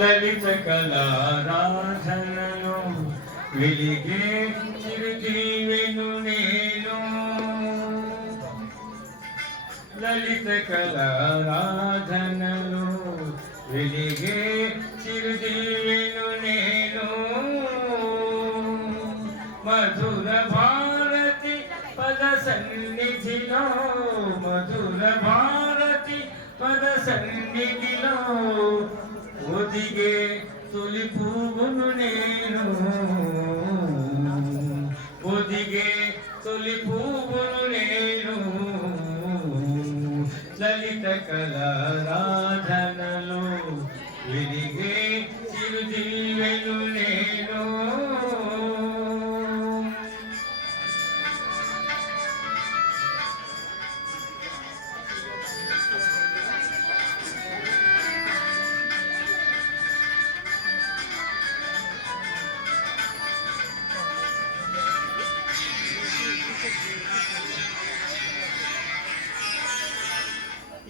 లలిత కళారాధనలో వెలిగే చిరుజీవెను నేను. లలిత కళారాధనలో వెలిగే చిరుజీవెను నేను. మధుర భారతి పద సన్నిధిలో, మధుర భారతి పద సన్నిధిలో ఒదిగే తొలి పువ్వును నేను. ఒదిగే తొలి పువ్వును నేను. లలిత కళారాధనలో వెలిగే చిరుజీవెను నేను.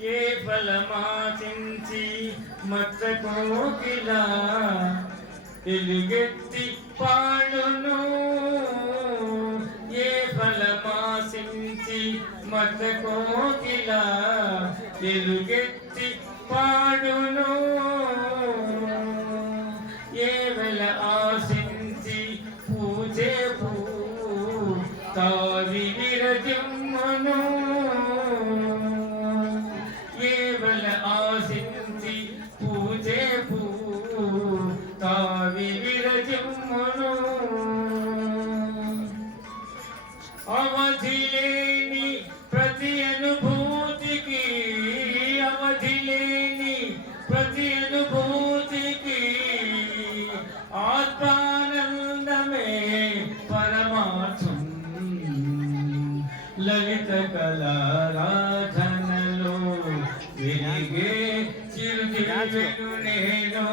ఏ ఫలమాచించి మత్త కోకిలా ఎలుగెత్తి పాడును. ఏ ఫలమాచించి మత్త కోకిలా ఎలుగెత్తి పాడును. ఏ వెల ఆశించి పూజే పూ తావి విరజిమ్మను. ఆశించి పూజే పూ తావి విరజిమ్మును. అవధిలేని ప్రతి అనుభూతికి, అవధిలేని ప్రతి అనుభూతికి ఆత్మానందమే పరమార్థం. లలిత కళారాధనలో వెలిగే చిరుజీవెను నేను.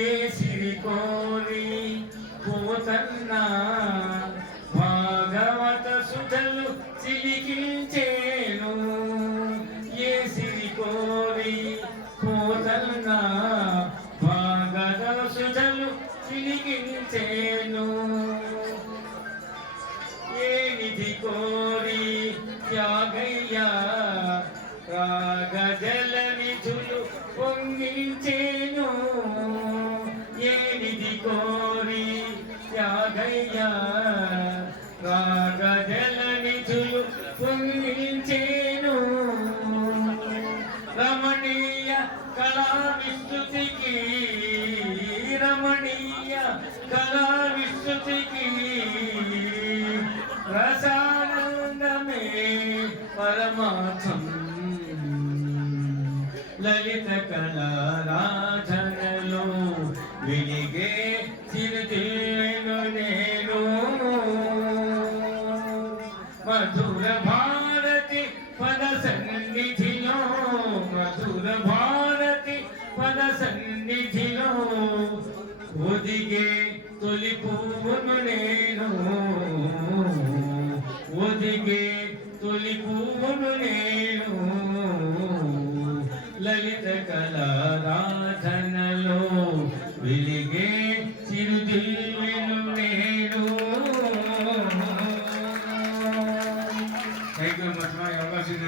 ఏ సిరి కోరి పోతన్నా భాగవత సుధలు చిలికించేను. ఏ సిరి కోరి పోతన్నా భాగవత సుధలు చిలికించేను. ఏ నిధి కోరి త్యాగయ్యా రాగజల నిధులు పొంగించేను. ఏ నిధి కోరి త్యాగయ్యా రాగజల నిధులు పొంగించేను. రమణీయ కళా విస్తృతికి, రమణీయ కళా విస్తృతికి రసానందమే పరమార్థం. లలిత కళారాధనలో వెలిగే చిరుజీవెను నేను. మధుర భారతి పద సన్నిధిలో, మధుర భారతి పద సన్నిధిలో ఒదిగే తొలి పువ్వును నేను. ఒదిగే తొలి పువ్వును నేను. లలిత కళారాధనలో వెలిగే చిరుజీవెను నేను. Thank you much. అవకాశం